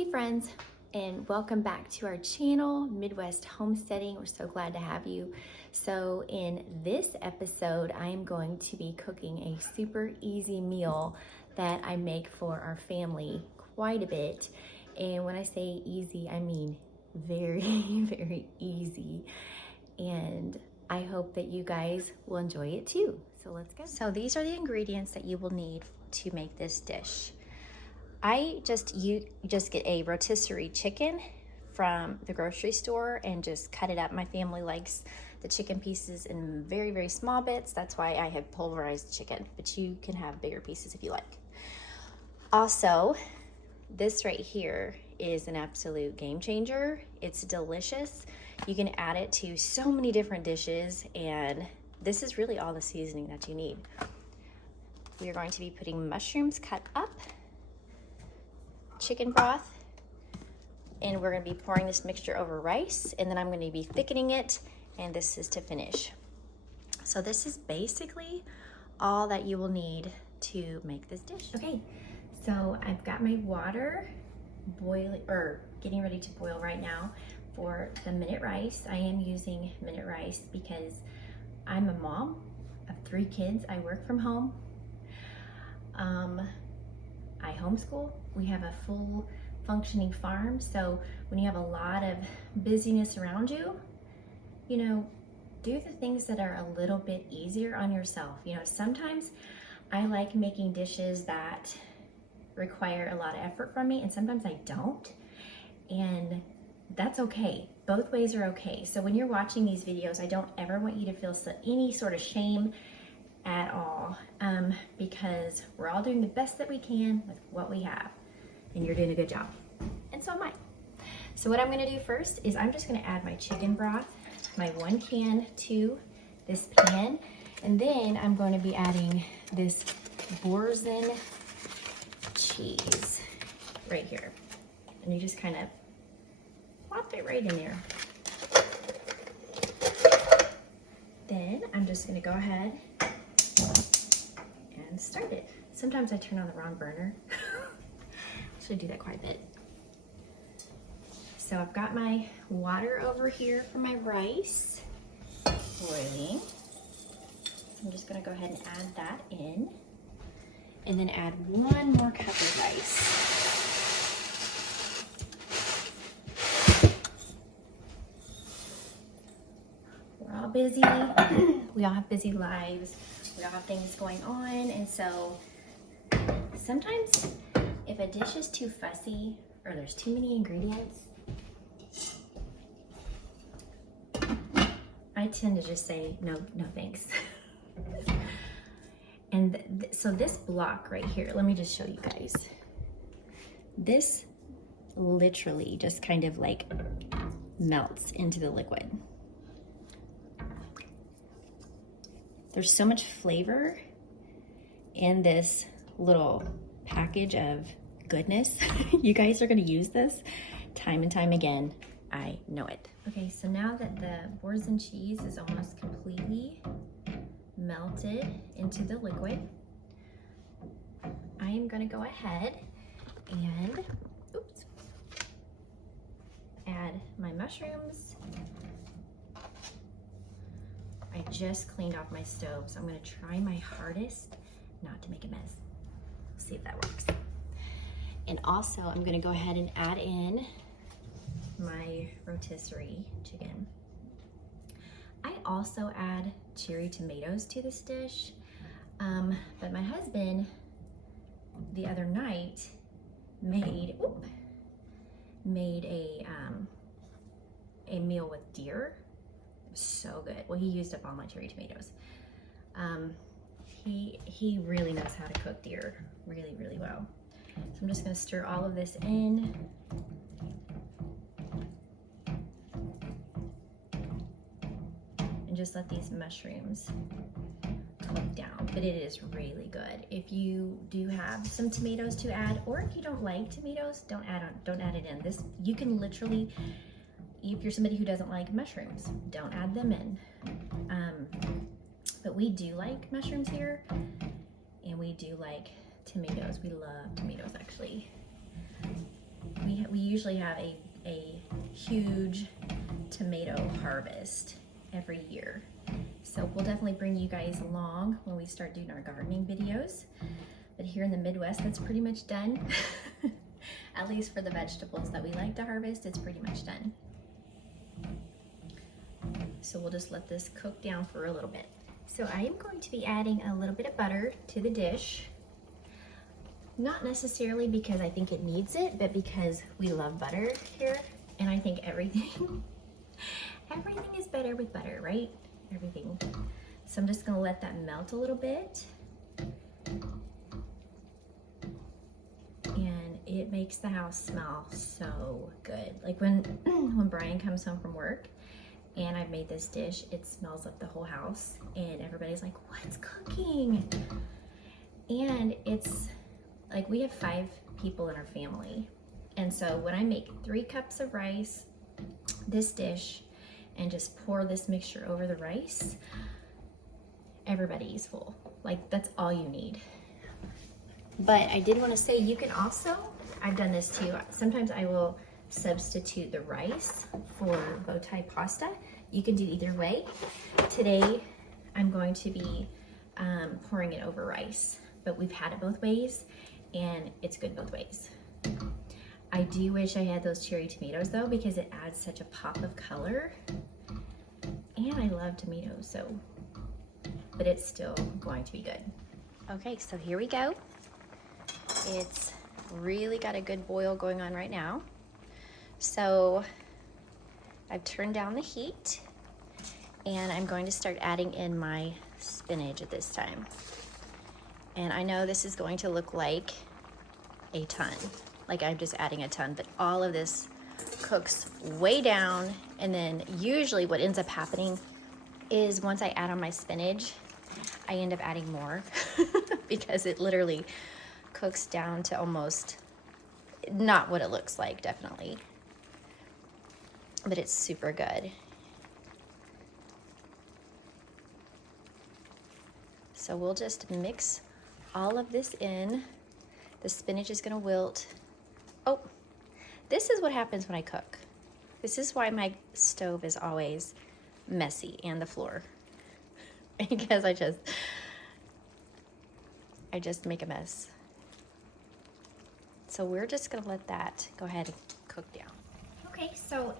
Hey friends, and welcome back to our channel, Midwest Homesteading. We're so glad to have you. So in this episode, I am going to be cooking a super easy meal that I make for our family quite a bit. And when I say easy, I mean very, very easy. And I hope that you guys will enjoy it too. So let's go. So these are the ingredients that you will need to make this dish. You just get a rotisserie chicken from the grocery store and just cut it up. My family likes the chicken pieces in very, very small bits. That's why I have pulverized chicken, but you can have bigger pieces if you like. Also, this right here is an absolute game changer. It's delicious. You can add it to so many different dishes, and this is really all the seasoning that you need. We are going to be putting mushrooms cut up, chicken broth, and we're going to be pouring this mixture over rice, and then I'm going to be thickening it, and this is to finish. So this is basically all that you will need to make this dish. Okay, so I've got my water boiling or getting ready to boil right now for the minute rice. I am using minute rice because I'm a mom of 3 kids. I work from home. I homeschool. We have a full functioning farm, so when you have a lot of busyness around you, do the things that are a little bit easier on yourself. Sometimes I like making dishes that require a lot of effort from me, and sometimes I don't, and that's okay. Both ways are okay. So when you're watching these videos, I don't ever want you to feel any sort of shame at all, because we're all doing the best that we can with what we have, and you're doing a good job, and so am I. So what I'm going to do first is I'm just going to add my chicken broth, my 1 can, to this pan, and then I'm going to be adding this Boursin cheese right here, and you just kind of plop it right in there. Then I'm just going to go ahead and start it. Sometimes I turn on the wrong burner. Should do that quite a bit. So I've got my water over here for my rice boiling. So I'm just gonna go ahead and add that in, and then add 1 more cup of rice. We're all busy. We all have busy lives. We all have things going on, and so sometimes if a dish is too fussy or there's too many ingredients, I tend to just say no thanks. And so this block right here, let me just show you guys. This literally just kind of like melts into the liquid. There's so much flavor in this little package of goodness. You guys are going to use this time and time again. I know it. Okay, so now that the Boursin cheese is almost completely melted into the liquid, I am going to go ahead and add my mushrooms. I just cleaned off my stove, so I'm going to try my hardest not to make a mess. See if that works. And also, I'm going to go ahead and add in my rotisserie chicken. I also add cherry tomatoes to this dish, but my husband the other night made a meal with deer. It was so good. Well, he used up all my cherry tomatoes. He really knows how to cook deer really, really well. So I'm just going to stir all of this in. And just let these mushrooms cook down. But it is really good. If you do have some tomatoes to add, or if you don't like tomatoes, don't add it in. This, you can literally, if you're somebody who doesn't like mushrooms, don't add them in. But we do like mushrooms here, and we do like tomatoes. We love tomatoes, actually. We usually have a huge tomato harvest every year. So we'll definitely bring you guys along when we start doing our gardening videos. But here in the Midwest, that's pretty much done. At least for the vegetables that we like to harvest, it's pretty much done. So we'll just let this cook down for a little bit. So I am going to be adding a little bit of butter to the dish. Not necessarily because I think it needs it, but because we love butter here. And I think everything is better with butter, right? Everything. So I'm just gonna let that melt a little bit. And it makes the house smell so good. Like when Brian comes home from work and I've made this dish, it smells up the whole house and everybody's like, what's cooking? And it's like, we have 5 people in our family. And so when I make 3 cups of rice, this dish, and just pour this mixture over the rice, everybody's full. Like, that's all you need. But I did want to say, you can also, I've done this too, sometimes I will substitute the rice for bow tie pasta. You can do either way. Today, I'm going to be pouring it over rice, but we've had it both ways, and it's good both ways. I do wish I had those cherry tomatoes though, because it adds such a pop of color, and I love tomatoes, so, but it's still going to be good. Okay, so here we go. It's really got a good boil going on right now. So I've turned down the heat, and I'm going to start adding in my spinach at this time. And I know this is going to look like a ton, like I'm just adding a ton, but all of this cooks way down. And then usually what ends up happening is once I add on my spinach, I end up adding more because it literally cooks down to almost not what it looks like, definitely. But it's super good. So we'll just mix all of this in. The spinach is gonna wilt. Oh, this is what happens when I cook. This is why my stove is always messy, and the floor. Because I just make a mess. So we're just gonna let that go ahead and cook down. Okay, so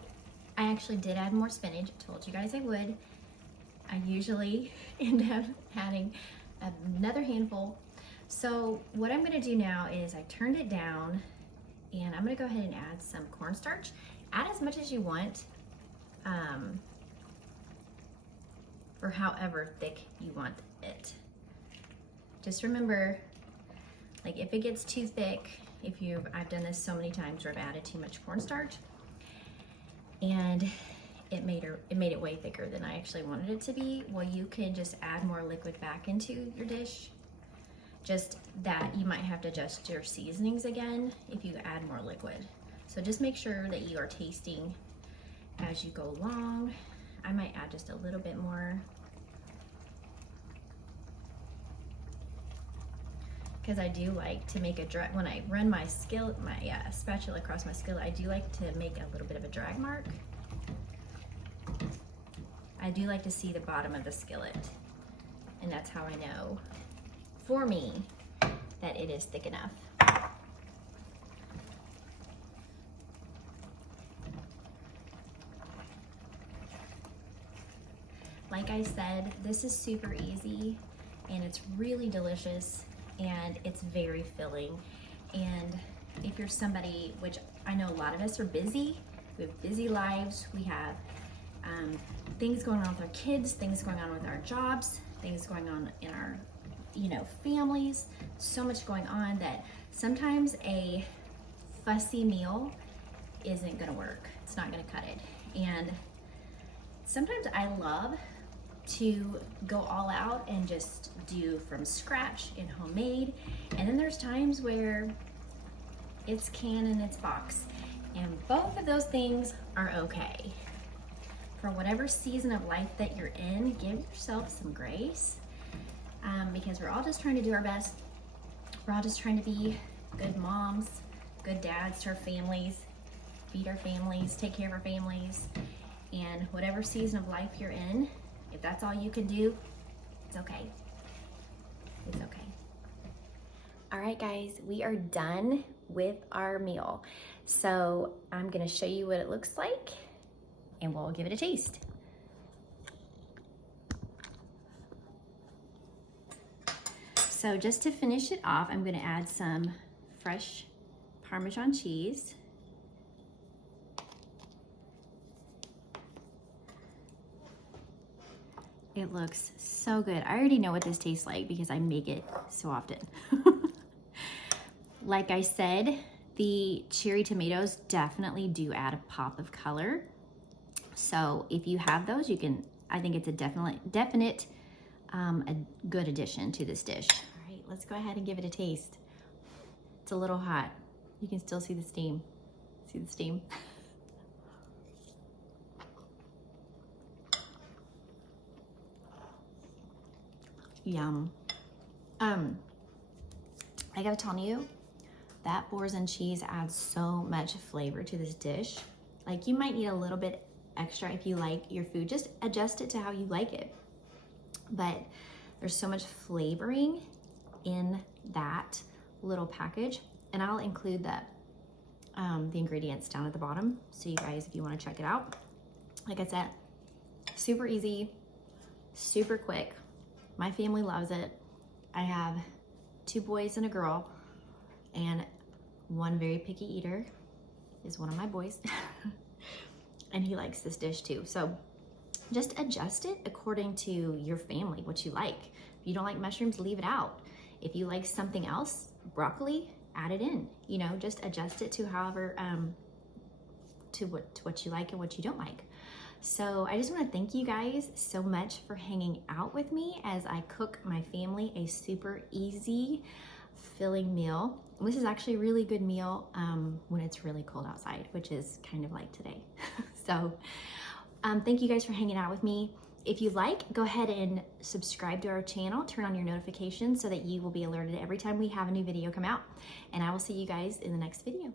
I actually did add more spinach. I told you guys I would. I usually end up adding another handful. So what I'm gonna do now is I turned it down, and I'm gonna go ahead and add some cornstarch. Add as much as you want, or however thick you want it. Just remember, like if it gets too thick, I've done this so many times where I've added too much cornstarch, and it made it way thicker than I actually wanted it to be. Well, you can just add more liquid back into your dish. Just that you might have to adjust your seasonings again if you add more liquid. So just make sure that you are tasting as you go along. I might add just a little bit more, because I do like to make a drag, when I run my skillet, my spatula across my skillet, I do like to make a little bit of a drag mark. I do like to see the bottom of the skillet, and that's how I know, for me, that it is thick enough. Like I said, this is super easy, and it's really delicious, and it's very filling. And if you're somebody, which I know a lot of us are busy, we have busy lives, we have things going on with our kids, things going on with our jobs, things going on in our families, so much going on that sometimes a fussy meal isn't gonna work. It's not gonna cut it. And sometimes I love to go all out and just do from scratch and homemade. And then there's times where it's can and it's box. And both of those things are okay. For whatever season of life that you're in, give yourself some grace, because we're all just trying to do our best. We're all just trying to be good moms, good dads to our families. feed our families, take care of our families, and whatever season of life you're in, if that's all you can do, it's okay. It's okay. All right, guys, we are done with our meal. So I'm gonna show you what it looks like and we'll give it a taste. So just to finish it off, I'm gonna add some fresh Parmesan cheese. It looks so good. I already know what this tastes like because I make it so often. Like I said, the cherry tomatoes definitely do add a pop of color. So if you have those, you can, I think it's a definite a good addition to this dish. All right, let's go ahead and give it a taste. It's a little hot. You can still see the steam. See the steam? Yum. I gotta tell you, that Boursin cheese adds so much flavor to this dish. Like, you might need a little bit extra if you like your food. Just adjust it to how you like it. But there's so much flavoring in that little package, and I'll include the ingredients down at the bottom, so you guys, if you want to check it out. Like I said, super easy, super quick. My family loves it. I have 2 boys and a girl, and one very picky eater is one of my boys. And he likes this dish too. So just adjust it according to your family, what you like. If you don't like mushrooms, leave it out. If you like something else, broccoli, add it in. You know, just adjust it to however, to what you like and what you don't like. So I just want to thank you guys so much for hanging out with me as I cook my family a super easy, filling meal. This is actually a really good meal when it's really cold outside, which is kind of like today. So thank you guys for hanging out with me. If you like, go ahead and subscribe to our channel, turn on your notifications so that you will be alerted every time we have a new video come out. And I will see you guys in the next video.